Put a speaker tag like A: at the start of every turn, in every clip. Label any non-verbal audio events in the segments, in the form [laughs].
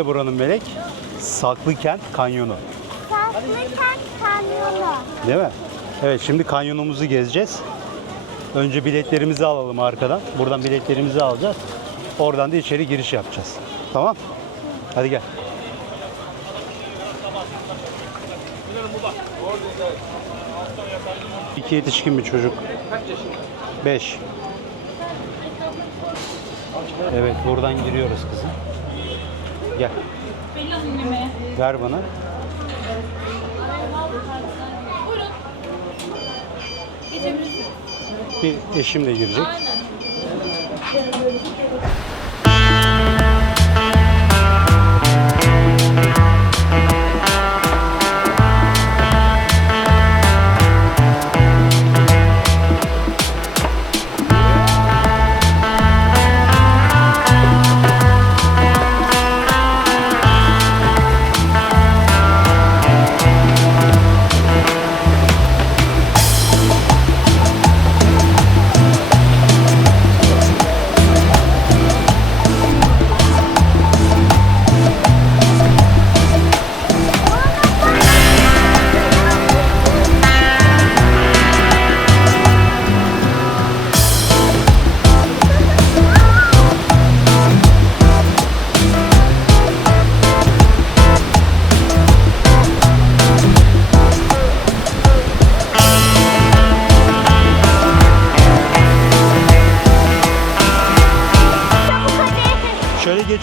A: Ne buranın Melek? Saklıkent Kanyonu.
B: Saklıkent Kanyonu.
A: Değil mi? Evet, şimdi kanyonumuzu gezeceğiz. Önce biletlerimizi alalım arkadan. Buradan biletlerimizi alacağız. Oradan da içeri giriş yapacağız. Tamam? Hadi gel. İki yetişkin bir çocuk. Beş. Evet, buradan giriyoruz kızım. Gel. Ver bana. Bir eşim de girecek.
C: Aynen.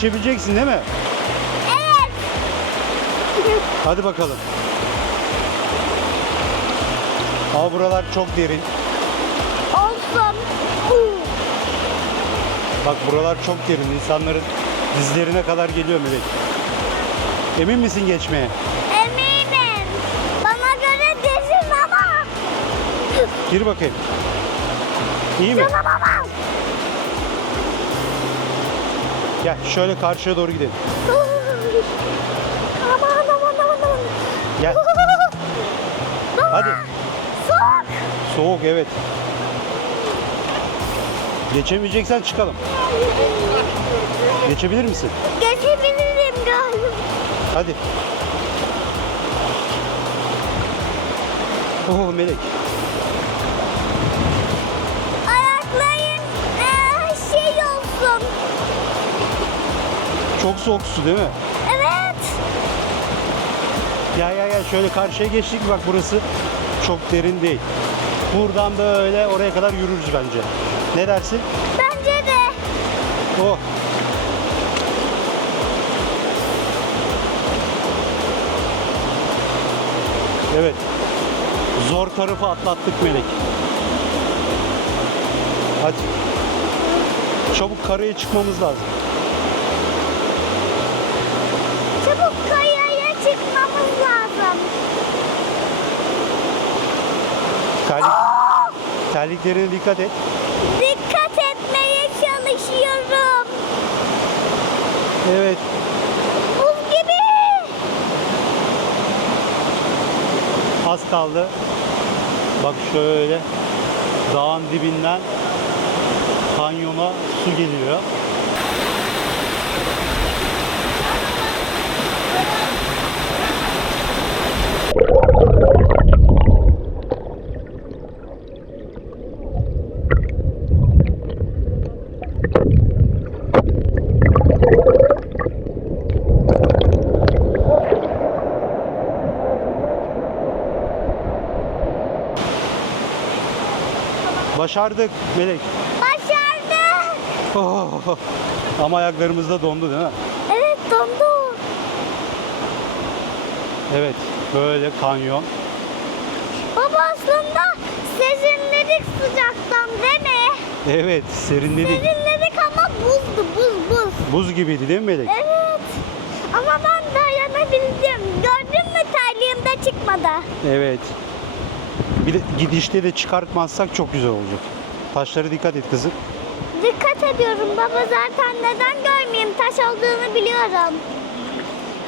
A: Geçebileceksin değil mi?
B: Evet.
A: Hadi bakalım. Ama buralar çok derin.
B: Olsun.
A: Bak buralar çok derin. İnsanların dizlerine kadar geliyor Melek. Emin misin geçmeye?
B: Eminim. Bana göre derin ama.
A: Gir bakayım. İyi mi?
B: Ama.
A: Gel şöyle karşıya doğru gidelim.
B: Aman aman aman aman.
A: Gel. Hadi.
B: Soğuk.
A: Soğuk evet. Geçemeyeceksen çıkalım. Geçebilir misin?
B: Geçebilirim galiba.
A: Hadi. Oh Melek. Çok soğuk su değil mi?
B: Evet.
A: Gel gel gel şöyle karşıya geçtik bak burası çok derin değil. Buradan böyle oraya kadar yürürüz bence. Ne dersin?
B: Bence de.
A: Oh. Evet. Zor tarafı atlattık Melek. Hadi. Çabuk karaya çıkmamız lazım.
B: Kayaya çıkmamız lazım.
A: Terlik, terliklerine dikkat et.
B: Dikkat etmeye çalışıyorum.
A: Evet.
B: Buz gibi.
A: Az kaldı. Bak şöyle dağın dibinden kanyona su geliyor. Başardık Melek.
B: Başardık.
A: Oh. Ama ayaklarımız da dondu değil mi?
B: Evet dondu.
A: Evet. Böyle kanyon.
B: Baba aslında serinledik sıcaktan değil mi?
A: Evet, serinledik.
B: Serinledik ama buzdu buz buz.
A: Buz gibiydi değil mi Melek?
B: Evet. Ama ben dayanabildim. Gördün mü terliğimde çıkmadı.
A: Evet. Bir de gidişte de çıkartmazsak çok güzel olacak. Taşlara dikkat et kızım.
B: Dikkat ediyorum baba zaten neden görmeyeyim taş olduğunu biliyorum.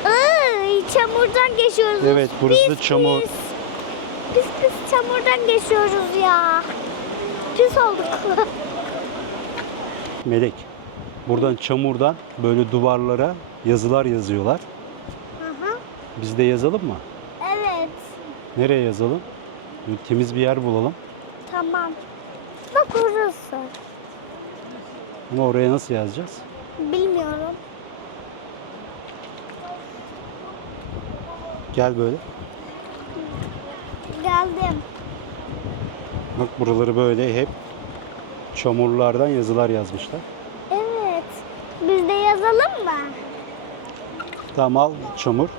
B: Iy, çamurdan geçiyoruz.
A: Evet, burası da
B: Pis
A: çamur.
B: Pis pis, pis çamurdan geçiyoruz ya. Pis olduk. [laughs]
A: Melek. Buradan çamurdan böyle duvarlara yazılar yazıyorlar.
B: Hı hı.
A: Biz de yazalım mı?
B: Evet.
A: Nereye yazalım? Temiz bir yer bulalım.
B: Tamam. Bak orası.
A: Ama oraya nasıl yazacağız?
B: Bilmiyorum.
A: Gel böyle.
B: Geldim.
A: Bak buraları böyle hep çamurlardan yazılar yazmışlar.
B: Evet. Biz de yazalım mı?
A: Tamam al çamur.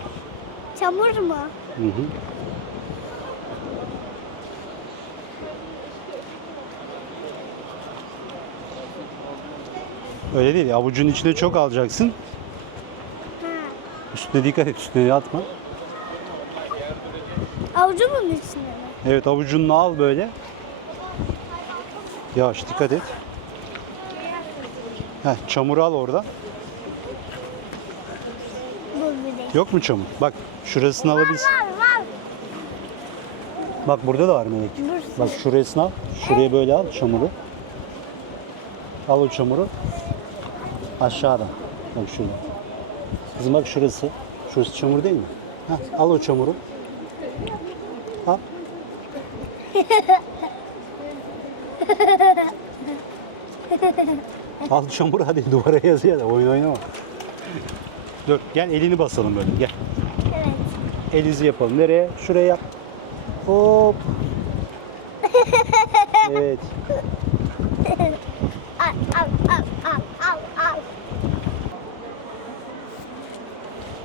B: Çamur mu?
A: Hı hı. Öyle değil. Avucun içine çok alacaksın. Üstüne dikkat et. Üstüne atma.
B: Avucumun içine mi?
A: Evet avucunu al böyle. Yavaş dikkat et. Heh, çamuru al oradan.
B: Bu bir de.
A: Yok mu çamur? Bak şurasını alabilirsin.
B: Var var.
A: Bak burada da var melek.
B: Dur.
A: Bak şurasını al. Şuraya böyle al çamuru. Al o çamuru. Aşağıdan. Bak şurada. Kızım bak şurası. Şurası çamur değil mi? Heh, al o çamuru. Al. [laughs] al çamuru hadi duvara yazıyor da oyun oynama. Dur gel elini basalım böyle gel.
B: Evet.
A: El izi yapalım. Nereye? Şuraya yap. Hop. [laughs] Evet.
B: Al al al al al al.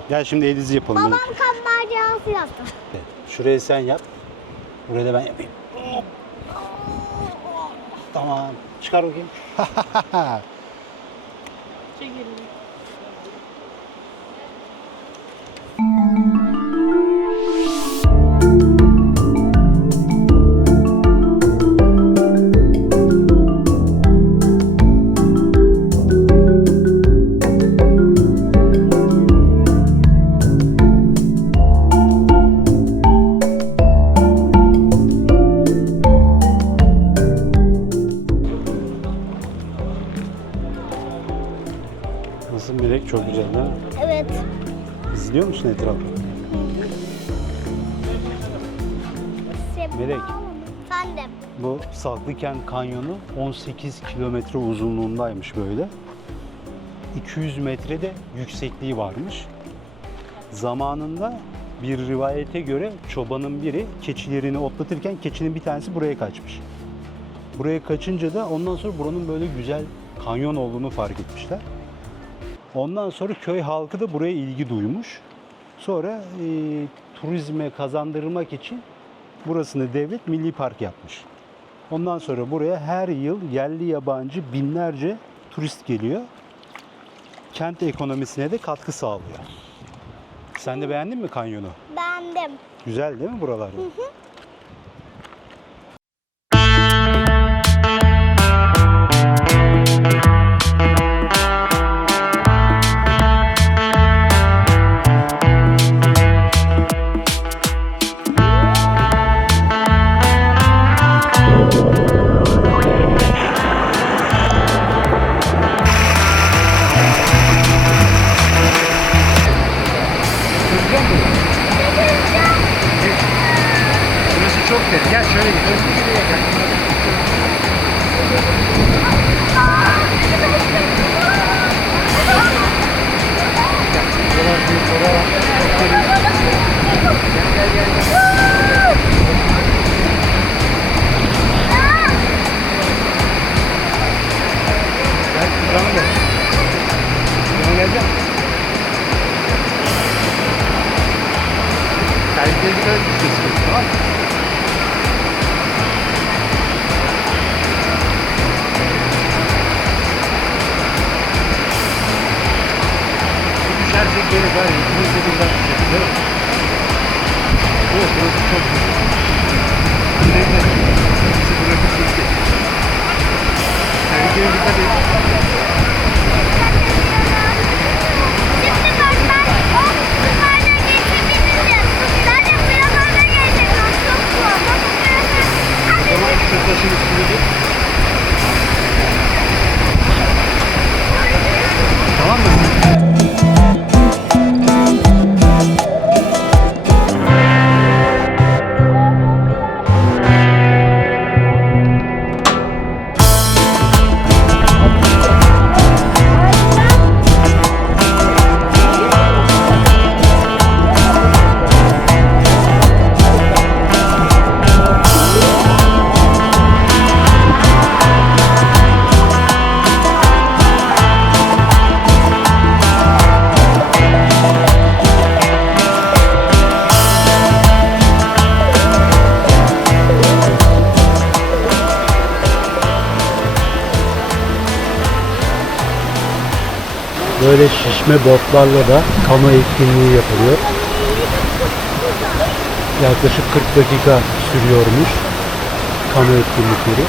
A: Gel şimdi el izi yapalım.
B: Babam kan macerası yaptı.
A: Evet. Şuraya sen yap. Buraya da ben yapayım. Tamam. Çıkar bakayım. [laughs]
C: Çekelim.
B: De.
A: Bu Saklıkent Kanyonu 18 kilometre uzunluğundaymış böyle. 200 metrede yüksekliği varmış. Zamanında bir rivayete göre çobanın biri keçilerini otlatırken keçinin bir tanesi buraya kaçmış. Buraya kaçınca da ondan sonra buranın böyle güzel kanyon olduğunu fark etmişler. Ondan sonra köy halkı da buraya ilgi duymuş. Sonra e, turizme kazandırmak için burasını devlet milli park yapmış. Ondan sonra buraya her yıl yerli yabancı binlerce turist geliyor. Kent ekonomisine de katkı sağlıyor. Sen de beğendin mi kanyonu?
B: Bendim.
A: Güzel değil mi buralar? Burası Tane gideceğiz. Tamam mı? Düşersek var ya, ikimiz de buradan düşeriz değil mi? Evet, burası çok güzel. Da bizi bırakıp gitti. Tehlikeli dikkat et. Böyle şişme botlarla da kano etkinliği yapılıyor. Yaklaşık 40 dakika sürüyormuş kano etkinlikleri.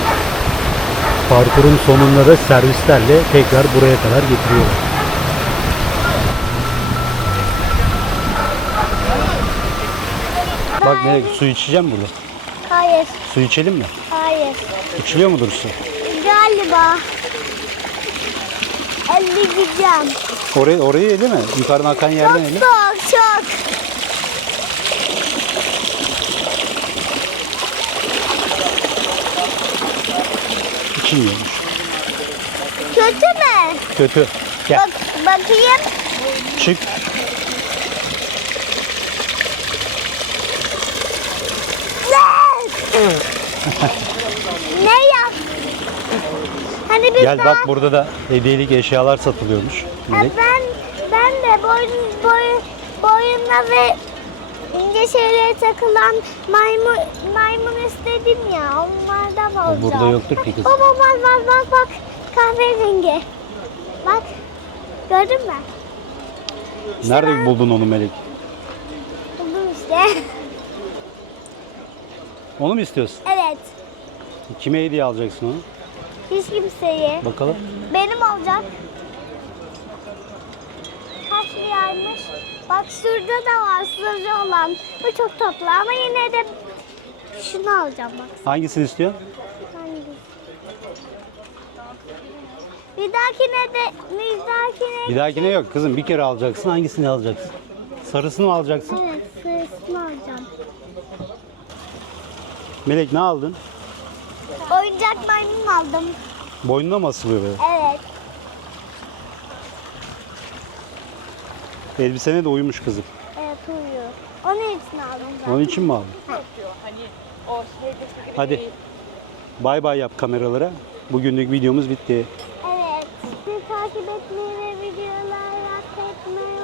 A: Parkurun sonunda da servislerle tekrar buraya kadar getiriyorlar. Bak Melek su içeceğim burada.
B: Hayır,
A: Su içelim mi?
B: hayır.
A: İçiliyor mudur su?
B: Galiba. Elle gideceğim.
A: Orayı, orayı eli mi? Yukarıdan akan yerden
B: Çok
A: eli.
B: soğuk, çok.
A: İçilmiyormuş.
B: Kötü mü?
A: Kötü. Gel
B: Bak, bakayım.
A: çık.
B: ne [laughs] yap? Hani biz
A: Gel
B: daha-
A: bak burada da hediyelik eşyalar satılıyormuş.
B: Ha,
A: Melek.
B: ben ben de boyun boy boyuna ve ince şeylere takılan maymun maymun istedim ya. Onlardan alacağım.
A: burada yoktur ki kız.
B: Baba bak bak bak bak kahverengi. Bak gördün mü?
A: Nerede buldun onu Melek?
B: Buldum işte. [laughs]
A: Onu mu istiyorsun?
B: evet.
A: Kime hediye alacaksın onu?
B: Hiç kimseyi.
A: Bakalım.
B: Benim olacak. Kaç liraymış? Bak şurada da var sırrı olan. Bu çok tatlı ama yine de şunu alacağım bak.
A: Hangisini istiyorsun?
B: Hangisi? Bir dahakine de bir dahakine
A: Bir dahakine yok kızım. Bir kere alacaksın. Hangisini alacaksın? Sarısını mı alacaksın?
B: Evet sırasını alacağım.
A: Melek ne aldın?
B: Oyuncak maymun aldım.
A: Boynuna mı asılıyor böyle?
B: Evet.
A: Elbisene de uyumuş kızım.
B: Evet uyuyor. Onun için aldım ben.
A: Onun için mi aldın? Hadi. Bay bay yap kameralara. Bugünlük videomuz bitti.
B: Evet. Bizi takip etmeyi ve videoları like etmeyi